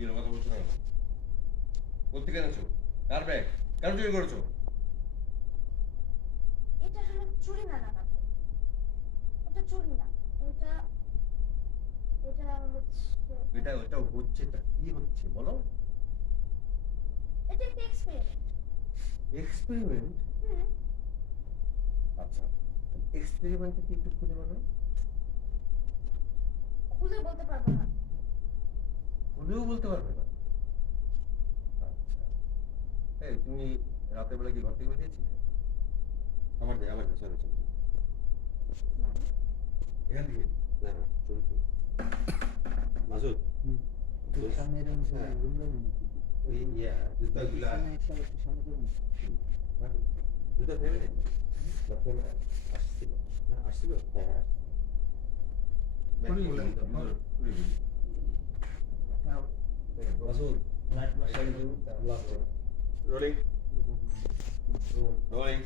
কি হলো, কথা বলছো না কেন? কোত্থেকে এনেছো? কার ব্যাগ? কেন চুরি করেছো? এটা আসলে চুরি না নানা ভাই, এটা চুরি না। এটা এটা হচ্ছে এটা ওটা হচ্ছেটা কি হচ্ছে বলো? এটা একটা এক্সপেরিমেন্ট। এক্সপেরিমেন্ট? হুম। আচ্ছা, এক্সপেরিমেন্টটা কি একটু খুলে বলো? খুলে বলতে পারবো না। খুলেও বলতে পারবে না? আচ্ছা, এই তুমি রাতের বেলা কি ঘর থেকে বেরিয়েছিলে? আমার দে চলো চলো চলো। এখান থেকে না না চলো চলো। মাসুদ তোর সামনের হ্যাঁ বললেন জুতাগুলা একটু সামনে করুন। জুতা ফেলে নে। ফেলে আসছিল না আসছিল হ্যাঁ হ্যাঁ ব্যাগ খুলে খুলে দিলাম। দিতাম, খুলে দিই। মাসুদ লাইট এটা কিন্তু রোলিং রোলিং